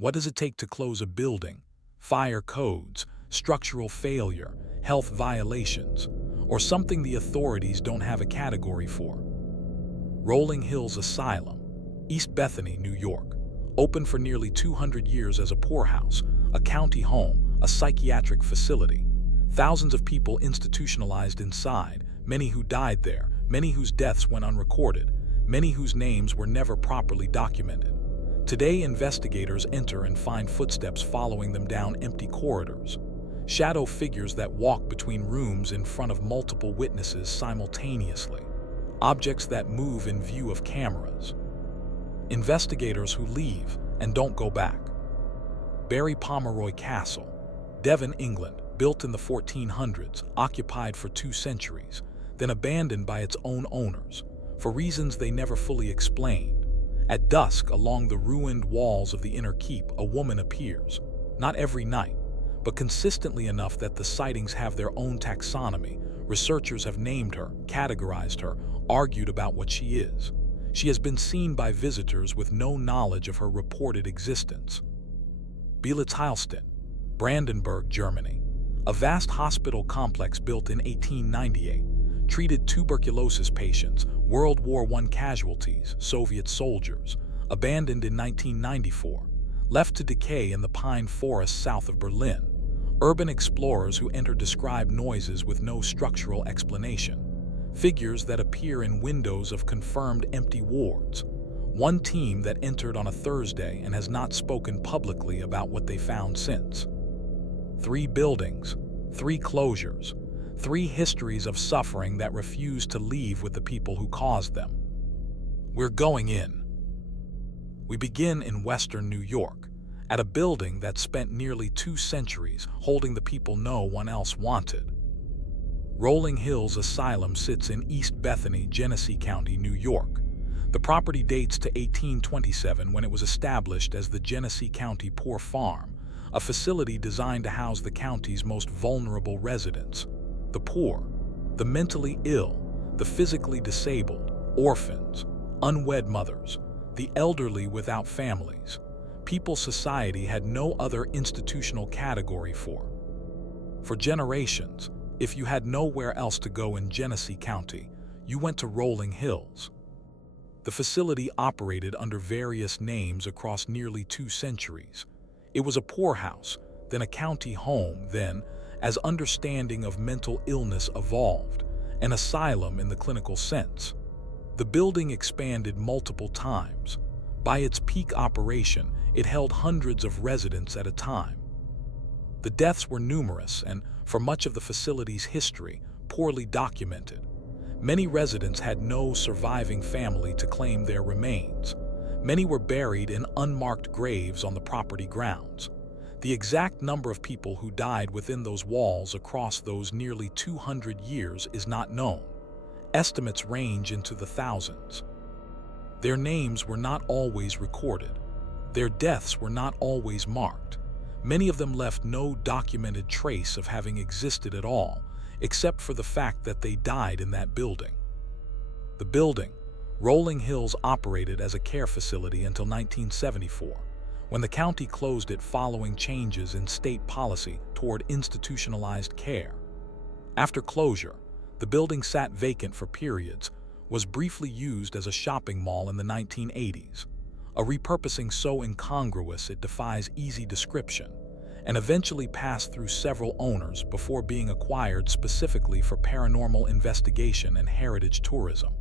What does it take to close a building? Fire codes, structural failure, health violations, or something the authorities don't have a category for. Rolling Hills Asylum, East Bethany, New York. Open for nearly 200 years as a poorhouse, a county home, a psychiatric facility. Thousands of people institutionalized inside, many who died there, many whose deaths went unrecorded, many whose names were never properly documented. Today, investigators enter and find footsteps following them down empty corridors, shadow figures that walk between rooms in front of multiple witnesses simultaneously, objects that move in view of cameras. Investigators who leave and don't go back. Barry Pomeroy Castle, Devon, England, built in the 1400s, occupied for 2 centuries, then abandoned by its own owners, for reasons they never fully explained. At dusk, along the ruined walls of the inner keep, a woman appears, not every night, but consistently enough that the sightings have their own taxonomy. Researchers have named her, categorized her, argued about what she is. She has been seen by visitors with no knowledge of her reported existence. Bielitzheilstadt, Brandenburg, Germany. A vast hospital complex built in 1898, treated tuberculosis patients, World War I casualties, Soviet soldiers, abandoned in 1994, left to decay in the pine forests south of Berlin. Urban explorers who enter describe noises with no structural explanation, figures that appear in windows of confirmed empty wards. One team that entered on a Thursday and has not spoken publicly about what they found since. 3 buildings, 3 closures, 3 histories of suffering that refuse to leave with the people who caused them. We're going in. We begin in Western New York, at a building that spent nearly 2 centuries holding the people no one else wanted. Rolling Hills Asylum sits in East Bethany, Genesee County, New York. The property dates to 1827, when it was established as the Genesee County Poor Farm, a facility designed to house the county's most vulnerable residents: the poor, the mentally ill, the physically disabled, orphans, unwed mothers, the elderly without families, people society had no other institutional category for. For generations, if you had nowhere else to go in Genesee County, you went to Rolling Hills. The facility operated under various names across nearly 2 centuries. It was a poorhouse, then a county home, then, as understanding of mental illness evolved, an asylum in the clinical sense. The building expanded multiple times. By its peak operation, it held hundreds of residents at a time. The deaths were numerous and, for much of the facility's history, poorly documented. Many residents had no surviving family to claim their remains. Many were buried in unmarked graves on the property grounds. The exact number of people who died within those walls across those nearly 200 years is not known. Estimates range into the thousands. Their names were not always recorded. Their deaths were not always marked. Many of them left no documented trace of having existed at all, except for the fact that they died in that building. The building, Rolling Hills, operated as a care facility until 1974, when the county closed it following changes in state policy toward institutionalized care. After closure, the building sat vacant for periods, was briefly used as a shopping mall in the 1980s, a repurposing so incongruous it defies easy description, and eventually passed through several owners before being acquired specifically for paranormal investigation and heritage tourism.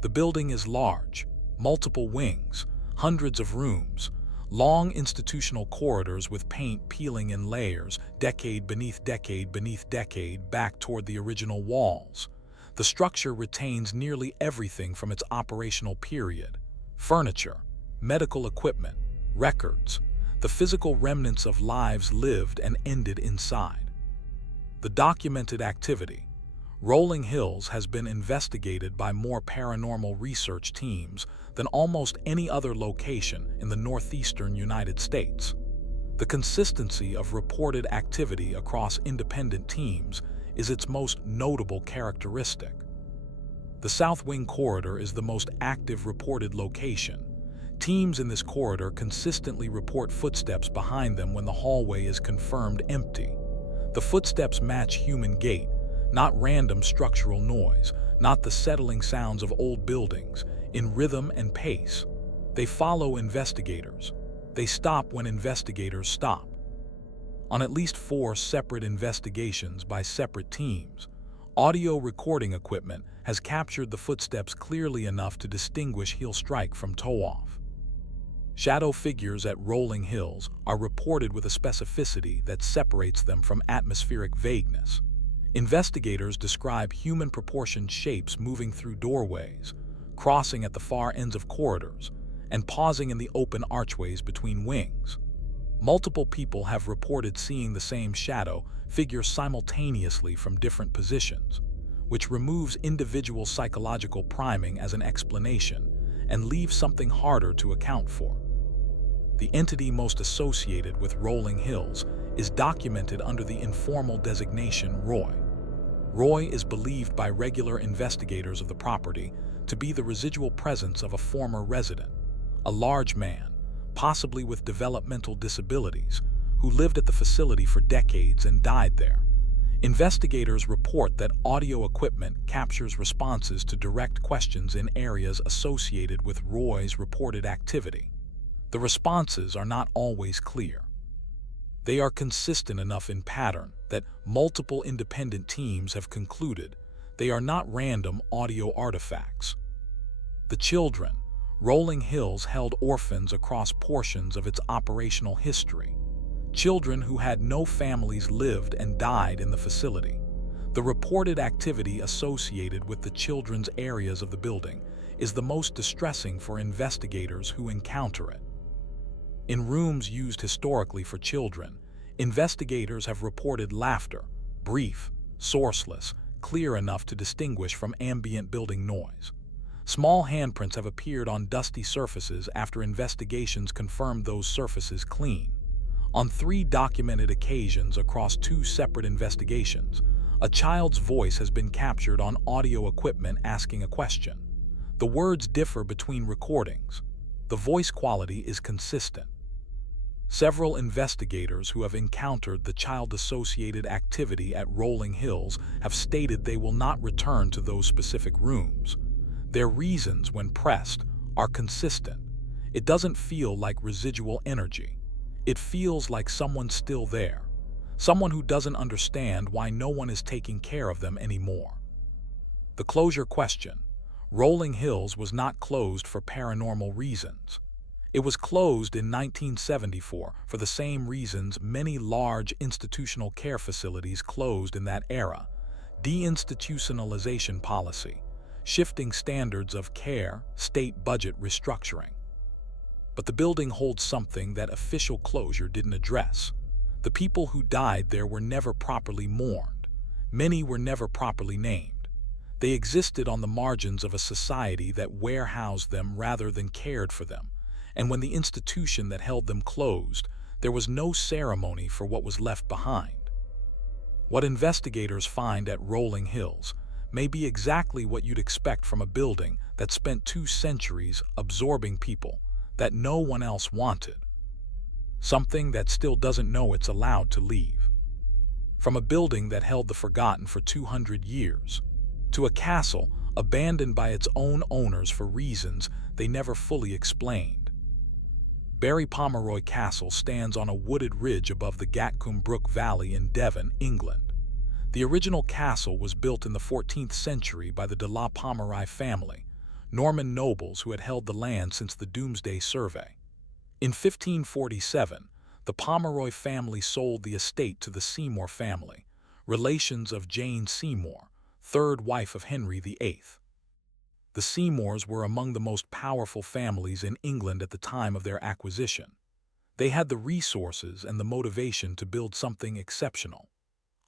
The building is large, multiple wings, hundreds of rooms, long institutional corridors with paint peeling in layers, decade beneath decade beneath decade, back toward the original walls. The structure retains nearly everything from its operational period: furniture, medical equipment, records, the physical remnants of lives lived and ended inside. The documented activity. Rolling Hills has been investigated by more paranormal research teams than almost any other location in the northeastern United States. The consistency of reported activity across independent teams is its most notable characteristic. The South Wing Corridor is the most active reported location. Teams in this corridor consistently report footsteps behind them when the hallway is confirmed empty. The footsteps match human gait, not random structural noise, not the settling sounds of old buildings, in rhythm and pace. They follow investigators. They stop when investigators stop. On at least 4 separate investigations by separate teams, audio recording equipment has captured the footsteps clearly enough to distinguish heel strike from toe-off. Shadow figures at rolling hills are reported with a specificity that separates them from atmospheric vagueness. Investigators describe human-proportioned shapes moving through doorways, crossing at the far ends of corridors, and pausing in the open archways between wings. Multiple people have reported seeing the same shadow figure simultaneously from different positions, which removes individual psychological priming as an explanation and leaves something harder to account for. The entity most associated with rolling hills is documented under the informal designation Roy. Roy is believed by regular investigators of the property to be the residual presence of a former resident, a large man, possibly with developmental disabilities, who lived at the facility for decades and died there. Investigators report that audio equipment captures responses to direct questions in areas associated with Roy's reported activity. The responses are not always clear. They are consistent enough in pattern that multiple independent teams have concluded they are not random audio artifacts. The children, Rolling Hills held orphans across portions of its operational history. Children who had no families lived and died in the facility. The reported activity associated with the children's areas of the building is the most distressing for investigators who encounter it. In rooms used historically for children, investigators have reported laughter, brief, sourceless, clear enough to distinguish from ambient building noise. Small handprints have appeared on dusty surfaces after investigations confirmed those surfaces clean. On 3 documented occasions across 2 separate investigations, a child's voice has been captured on audio equipment asking a question. The words differ between recordings. The voice quality is consistent. Several investigators who have encountered the child-associated activity at Rolling Hills have stated they will not return to those specific rooms. Their reasons, when pressed, are consistent. It doesn't feel like residual energy. It feels like someone's still there. Someone who doesn't understand why no one is taking care of them anymore. The closure question. Rolling Hills was not closed for paranormal reasons. It was closed in 1974 for the same reasons many large institutional care facilities closed in that era: deinstitutionalization policy, shifting standards of care, state budget restructuring. But the building holds something that official closure didn't address. The people who died there were never properly mourned. Many were never properly named. They existed on the margins of a society that warehoused them rather than cared for them. And when the institution that held them closed, there was no ceremony for what was left behind. What investigators find at Rolling Hills may be exactly what you'd expect from a building that spent 2 centuries absorbing people that no one else wanted. Something that still doesn't know it's allowed to leave. From a building that held the forgotten for 200 years, to a castle abandoned by its own owners for reasons they never fully explained. Barry Pomeroy Castle stands on a wooded ridge above the Gatcombe Brook Valley in Devon, England. The original castle was built in the 14th century by the de la Pomeroy family, Norman nobles who had held the land since the Domesday Survey. In 1547, the Pomeroy family sold the estate to the Seymour family, relations of Jane Seymour, 3rd wife of Henry VIII. The Seymours were among the most powerful families in England at the time of their acquisition. They had the resources and the motivation to build something exceptional.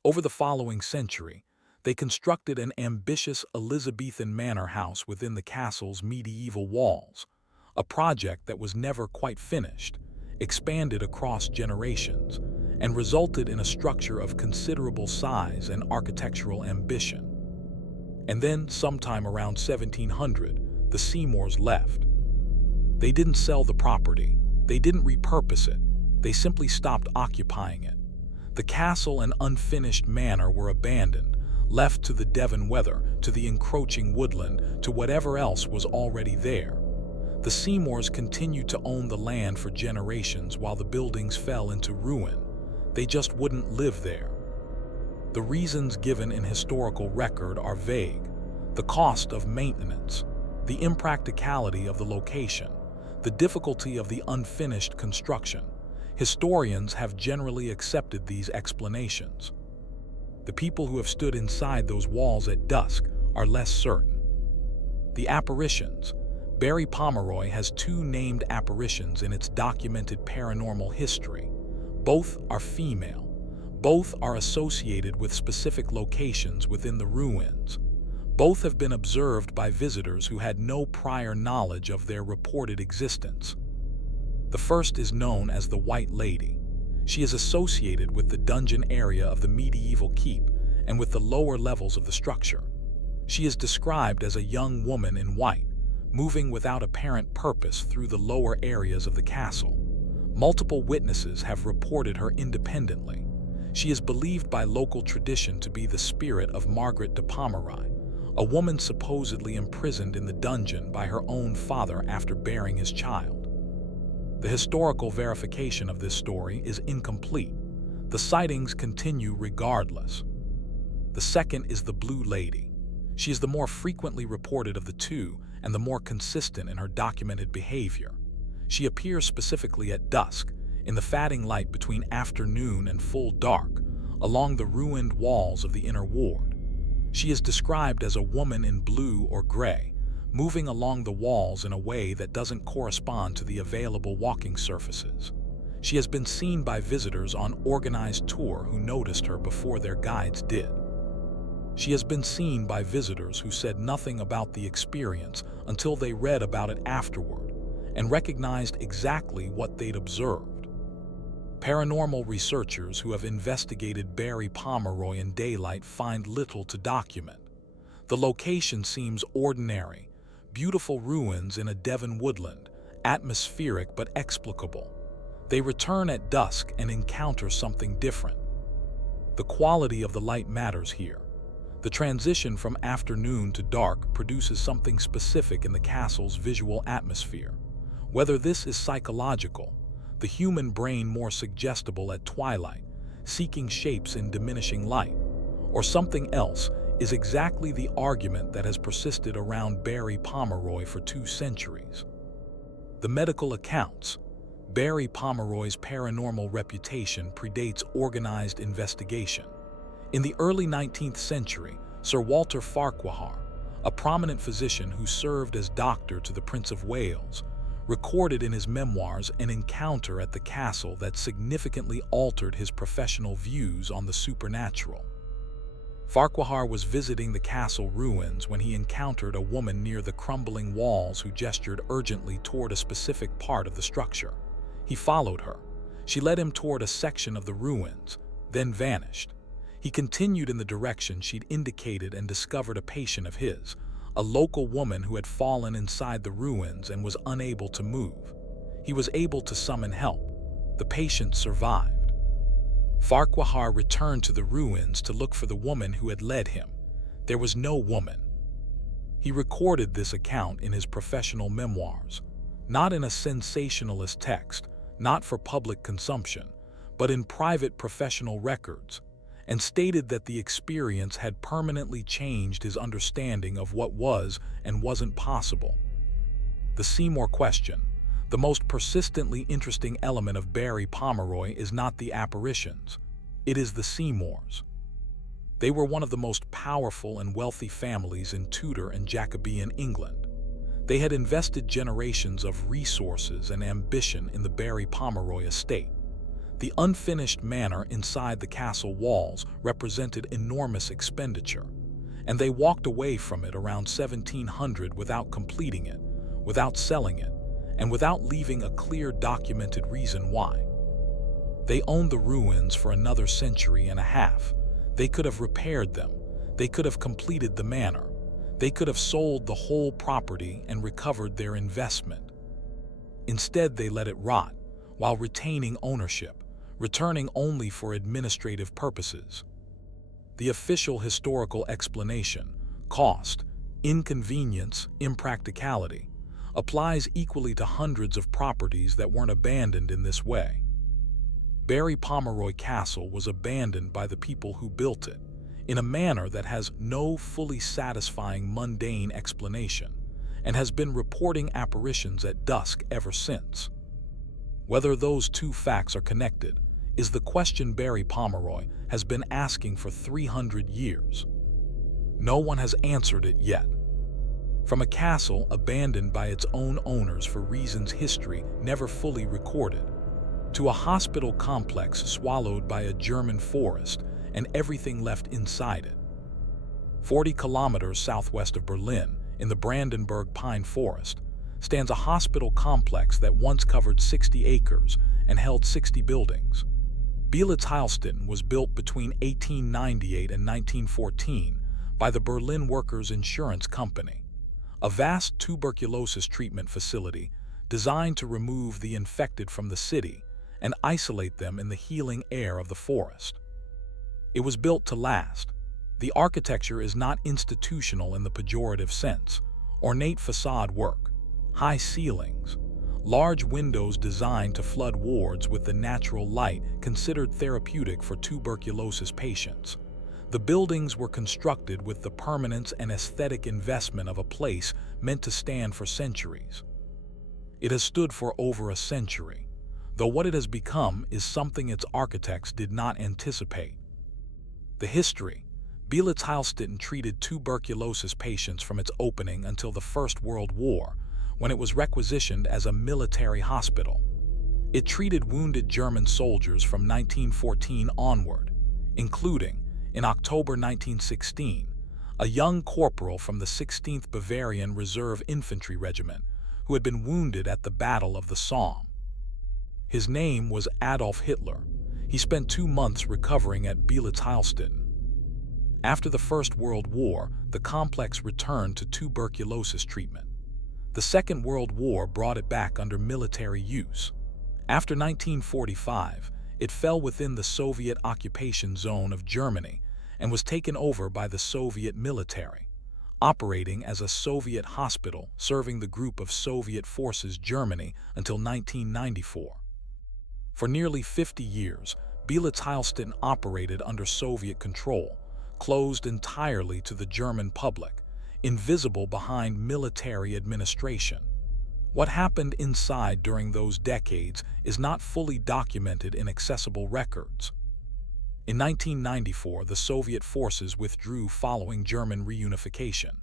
Over the following century, they constructed an ambitious Elizabethan manor house within the castle's medieval walls, a project that was never quite finished, expanded across generations, and resulted in a structure of considerable size and architectural ambition. And then, sometime around 1700, the Seymours left. They didn't sell the property. They didn't repurpose it. They simply stopped occupying it. The castle and unfinished manor were abandoned, left to the Devon weather, to the encroaching woodland, to whatever else was already there. The Seymours continued to own the land for generations while the buildings fell into ruin. They just wouldn't live there. The reasons given in historical record are vague. The cost of maintenance, the impracticality of the location, the difficulty of the unfinished construction. Historians have generally accepted these explanations. The people who have stood inside those walls at dusk are less certain. The apparitions. Barry Pomeroy has 2 named apparitions in its documented paranormal history. Both are female. Both are associated with specific locations within the ruins. Both have been observed by visitors who had no prior knowledge of their reported existence. The first is known as the White Lady. She is associated with the dungeon area of the medieval keep and with the lower levels of the structure. She is described as a young woman in white, moving without apparent purpose through the lower areas of the castle. Multiple witnesses have reported her independently. She is believed by local tradition to be the spirit of Margaret de Pomeroy, a woman supposedly imprisoned in the dungeon by her own father after bearing his child. The historical verification of this story is incomplete. The sightings continue regardless. The second is the Blue Lady. She is the more frequently reported of the two and the more consistent in her documented behavior. She appears specifically at dusk, in the fading light between afternoon and full dark, along the ruined walls of the inner ward. She is described as a woman in blue or gray, moving along the walls in a way that doesn't correspond to the available walking surfaces. She has been seen by visitors on organized tour who noticed her before their guides did. She has been seen by visitors who said nothing about the experience until they read about it afterward and recognized exactly what they'd observed. Paranormal researchers who have investigated Barry Pomeroy in daylight find little to document. The location seems ordinary, beautiful ruins in a Devon woodland, atmospheric but explicable. They return at dusk and encounter something different. The quality of the light matters here. The transition from afternoon to dark produces something specific in the castle's visual atmosphere. Whether this is psychological, the human brain more suggestible at twilight, seeking shapes in diminishing light, or something else, is exactly the argument that has persisted around Barry Pomeroy for 2 centuries. The medical accounts. Barry Pomeroy's paranormal reputation predates organized investigation. In the early 19th century, Sir Walter Farquhar, a prominent physician who served as doctor to the Prince of Wales, recorded in his memoirs an encounter at the castle that significantly altered his professional views on the supernatural. Farquhar was visiting the castle ruins when he encountered a woman near the crumbling walls who gestured urgently toward a specific part of the structure. He followed her. She led him toward a section of the ruins, then vanished. He continued in the direction she'd indicated and discovered a patient of his, a local woman who had fallen inside the ruins and was unable to move. He was able to summon help. The patient survived. Farquhar returned to the ruins to look for the woman who had led him. There was no woman. He recorded this account in his professional memoirs, not in a sensationalist text, not for public consumption, but in private professional records, and stated that the experience had permanently changed his understanding of what was and wasn't possible. The Seymour question. The most persistently interesting element of Barry Pomeroy is not the apparitions. It is the Seymours. They were one of the most powerful and wealthy families in Tudor and Jacobean England. They had invested generations of resources and ambition in the Barry Pomeroy estate. The unfinished manor inside the castle walls represented enormous expenditure, and they walked away from it around 1700 without completing it, without selling it, and without leaving a clear documented reason why. They owned the ruins for another century and a half. They could have repaired them. They could have completed the manor. They could have sold the whole property and recovered their investment. Instead, they let it rot, while retaining ownership, returning only for administrative purposes. The official historical explanation, cost, inconvenience, impracticality, applies equally to hundreds of properties that weren't abandoned in this way. Barry Pomeroy Castle was abandoned by the people who built it, in a manner that has no fully satisfying mundane explanation, and has been reporting apparitions at dusk ever since. Whether those two facts are connected is the question Barry Pomeroy has been asking for 300 years. No one has answered it yet. From a castle abandoned by its own owners for reasons history never fully recorded, to a hospital complex swallowed by a German forest and everything left inside it. 40 kilometers southwest of Berlin, in the Brandenburg Pine Forest, stands a hospital complex that once covered 60 acres and held 60 buildings. Beelitz-Heilstätten was built between 1898 and 1914 by the Berlin Workers' Insurance Company, a vast tuberculosis treatment facility designed to remove the infected from the city and isolate them in the healing air of the forest. It was built to last. The architecture is not institutional in the pejorative sense. Ornate facade work, high ceilings, large windows designed to flood wards with the natural light considered therapeutic for tuberculosis patients. The buildings were constructed with the permanence and aesthetic investment of a place meant to stand for centuries. It has stood for over a century, though what it has become is something its architects did not anticipate. The history: Beelitz-Heilstätten treated tuberculosis patients from its opening until the First World War, when it was requisitioned as a military hospital. It treated wounded German soldiers from 1914 onward, including, in October 1916, a young corporal from the 16th Bavarian Reserve Infantry Regiment who had been wounded at the Battle of the Somme. His name was Adolf Hitler. He spent 2 months recovering at Beelitz-Heilstätten. After the First World War, the complex returned to tuberculosis treatment. The Second World War brought it back under military use. After 1945, it fell within the Soviet occupation zone of Germany and was taken over by the Soviet military, operating as a Soviet hospital serving the group of Soviet forces Germany until 1994. For nearly 50 years, Beelitz-Heilstätten operated under Soviet control, closed entirely to the German public, invisible behind military administration. What happened inside during those decades is not fully documented in accessible records. In 1994, the Soviet forces withdrew following German reunification.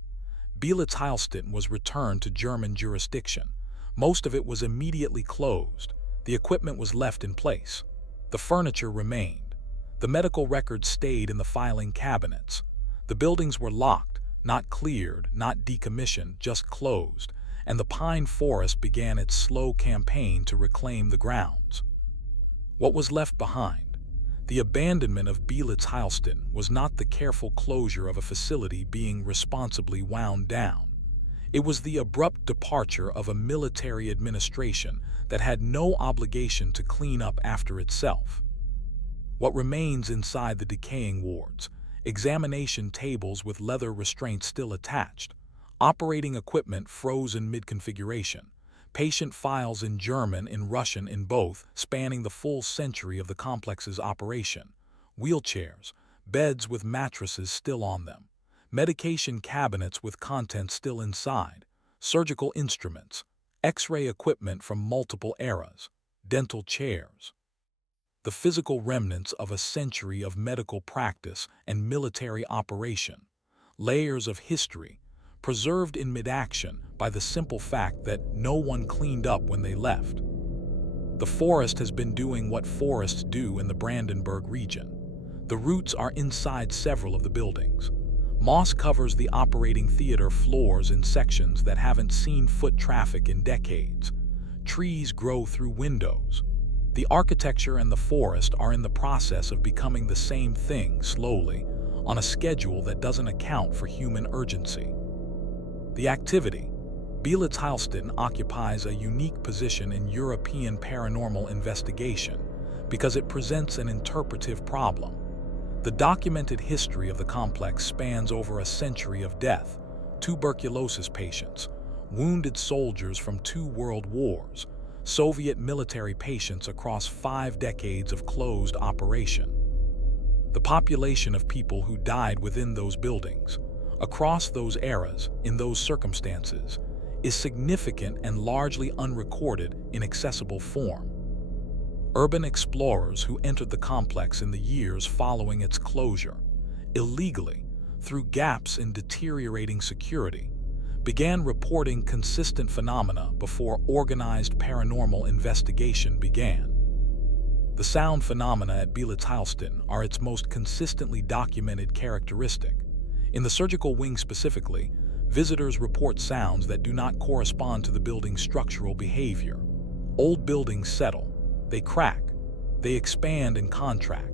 Beelitz-Heilstätten was returned to German jurisdiction. Most of it was immediately closed. The equipment was left in place. The furniture remained. The medical records stayed in the filing cabinets. The buildings were locked, not cleared, not decommissioned, just closed, and the pine forest began its slow campaign to reclaim the grounds. What was left behind? The abandonment of Beelitz-Heilstätten was not the careful closure of a facility being responsibly wound down. It was the abrupt departure of a military administration that had no obligation to clean up after itself. What remains inside the decaying wards? Examination tables with leather restraints still attached, operating equipment frozen mid-configuration, patient files in German and Russian in both, spanning the full century of the complex's operation, wheelchairs, beds with mattresses still on them, medication cabinets with contents still inside, surgical instruments, X-ray equipment from multiple eras, dental chairs. The physical remnants of a century of medical practice and military operation, layers of history, preserved in mid-action by the simple fact that no one cleaned up when they left. The forest has been doing what forests do in the Brandenburg region. The roots are inside several of the buildings. Moss covers the operating theater floors in sections that haven't seen foot traffic in decades. Trees grow through windows. The architecture and the forest are in the process of becoming the same thing slowly, on a schedule that doesn't account for human urgency. The activity: Beelitz occupies a unique position in European paranormal investigation because it presents an interpretive problem. The documented history of the complex spans over a century of death, tuberculosis patients, wounded soldiers from 2 world wars, Soviet military patients across 5 decades of closed operation. The population of people who died within those buildings, across those eras, in those circumstances, is significant and largely unrecorded in accessible form. Urban explorers who entered the complex in the years following its closure, illegally, through gaps in deteriorating security, began reporting consistent phenomena before organized paranormal investigation began. The sound phenomena at Beelitz are its most consistently documented characteristic. In the surgical wing specifically, visitors report sounds that do not correspond to the building's structural behavior. Old buildings settle, they crack, they expand and contract.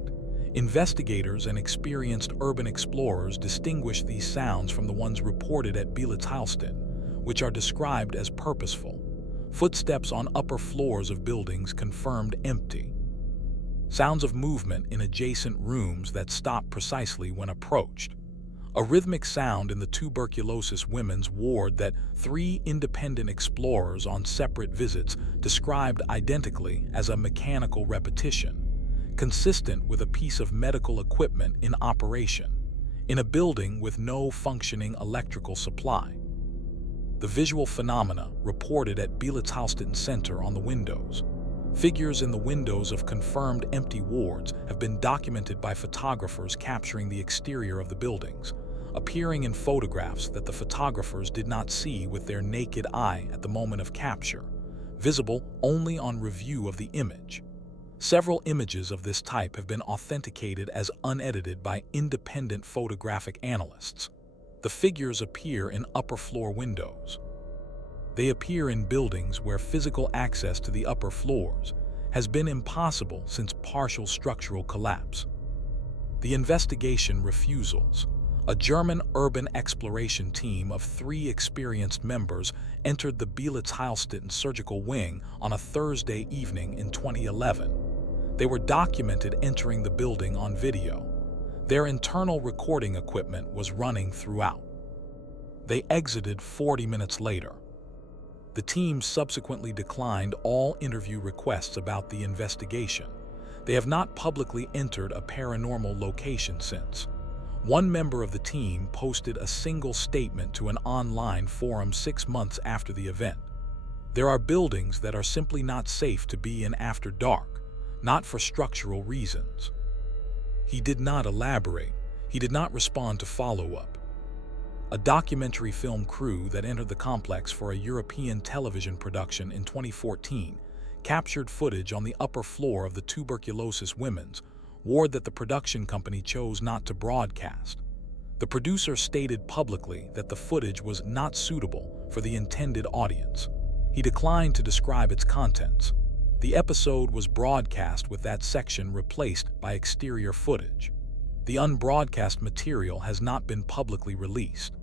Investigators and experienced urban explorers distinguish these sounds from the ones reported at Beelitz, which are described as purposeful. Footsteps on upper floors of buildings confirmed empty. Sounds of movement in adjacent rooms that stop precisely when approached. A rhythmic sound in the tuberculosis women's ward that 3 independent explorers on separate visits described identically as a mechanical repetition, consistent with a piece of medical equipment in operation, in a building with no functioning electrical supply. The visual phenomena reported at Beelitz Center on the windows. Figures in the windows of confirmed empty wards have been documented by photographers capturing the exterior of the buildings, appearing in photographs that the photographers did not see with their naked eye at the moment of capture, visible only on review of the image. Several images of this type have been authenticated as unedited by independent photographic analysts. The figures appear in upper floor windows. They appear in buildings where physical access to the upper floors has been impossible since partial structural collapse. The investigation refusals. A German urban exploration team of 3 experienced members entered the Beelitz surgical wing on a Thursday evening in 2011. They were documented entering the building on video. Their internal recording equipment was running throughout. They exited 40 minutes later. The team subsequently declined all interview requests about the investigation. They have not publicly entered a paranormal location since. One member of the team posted a single statement to an online forum 6 months after the event. There are buildings that are simply not safe to be in after dark, not for structural reasons. He did not elaborate. He did not respond to follow-up. A documentary film crew that entered the complex for a European television production in 2014 captured footage on the upper floor of the tuberculosis women's ward that the production company chose not to broadcast. The producer stated publicly that the footage was not suitable for the intended audience. He declined to describe its contents. The episode was broadcast with that section replaced by exterior footage. The unbroadcast material has not been publicly released.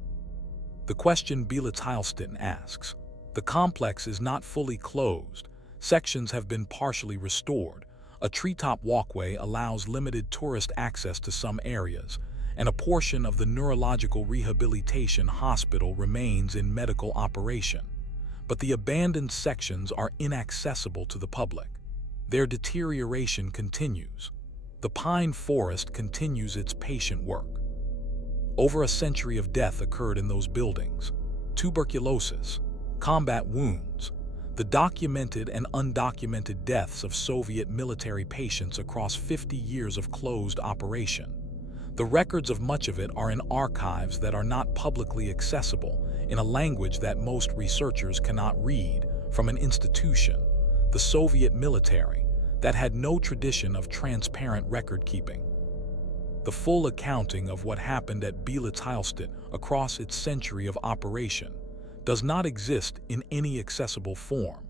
The question Beelitz asks. The complex is not fully closed. Sections have been partially restored. A treetop walkway allows limited tourist access to some areas, and a portion of the neurological rehabilitation hospital remains in medical operation. But the abandoned sections are inaccessible to the public. Their deterioration continues. The pine forest continues its patient work. Over a century of death occurred in those buildings. Tuberculosis, combat wounds, the documented and undocumented deaths of Soviet military patients across 50 years of closed operation. The records of much of it are in archives that are not publicly accessible, in a language that most researchers cannot read, from an institution, the Soviet military, that had no tradition of transparent record-keeping. The full accounting of what happened at Beelitz across its century of operation does not exist in any accessible form.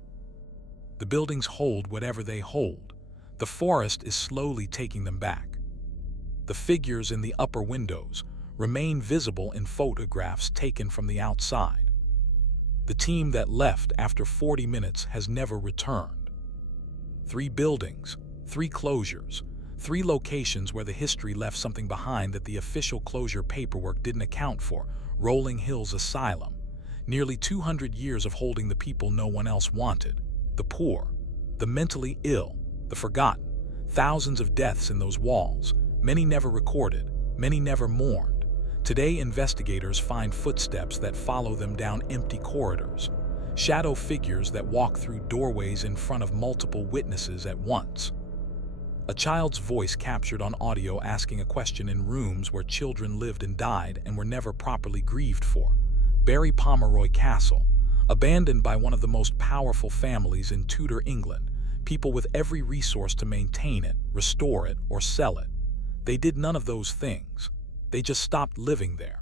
The buildings hold whatever they hold. The forest is slowly taking them back. The figures in the upper windows remain visible in photographs taken from the outside. The team that left after 40 minutes has never returned. 3 buildings, 3 closures, 3 locations where the history left something behind that the official closure paperwork didn't account for. Rolling Hills Asylum. Nearly 200 years of holding the people no one else wanted. The poor, the mentally ill, the forgotten. Thousands of deaths in those walls, many never recorded, many never mourned. Today, investigators find footsteps that follow them down empty corridors, shadow figures that walk through doorways in front of multiple witnesses at once. A child's voice captured on audio asking a question in rooms where children lived and died and were never properly grieved for. Barry Pomeroy Castle, abandoned by one of the most powerful families in Tudor England, people with every resource to maintain it, restore it, or sell it. They did none of those things. They just stopped living there.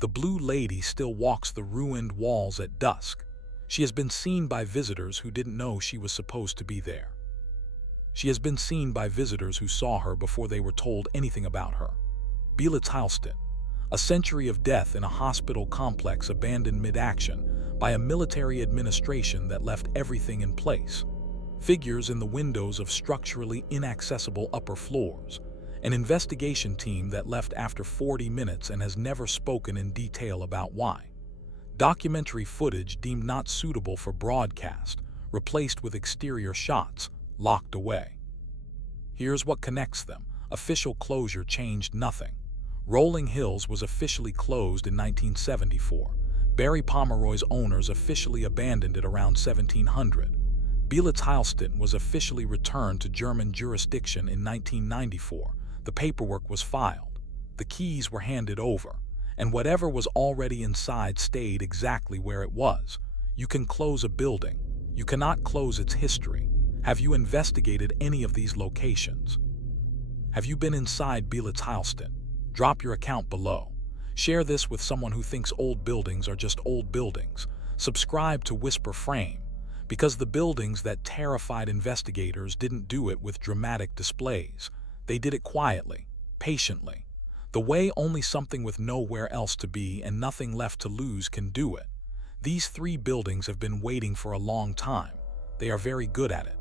The Blue Lady still walks the ruined walls at dusk. She has been seen by visitors who didn't know she was supposed to be there. She has been seen by visitors who saw her before they were told anything about her. Bela Tilston, a century of death in a hospital complex abandoned mid-action by a military administration that left everything in place. Figures in the windows of structurally inaccessible upper floors. An investigation team that left after 40 minutes and has never spoken in detail about why. Documentary footage deemed not suitable for broadcast, replaced with exterior shots, locked away. Here's what connects them. Official closure changed nothing. Rolling Hills was officially closed in 1974. Barry Pomeroy's owners officially abandoned it around 1700. Bela Tilston was officially returned to German jurisdiction in 1994. The paperwork was filed. The keys were handed over. And whatever was already inside stayed exactly where it was. You can close a building. You cannot close its history. Have you investigated any of these locations? Have you been inside Bela Tilston? Drop your account below. Share this with someone who thinks old buildings are just old buildings. Subscribe to WhisprFrame, because the buildings that terrified investigators didn't do it with dramatic displays. They did it quietly, patiently, the way only something with nowhere else to be and nothing left to lose can do it. These 3 buildings have been waiting for a long time. They are very good at it.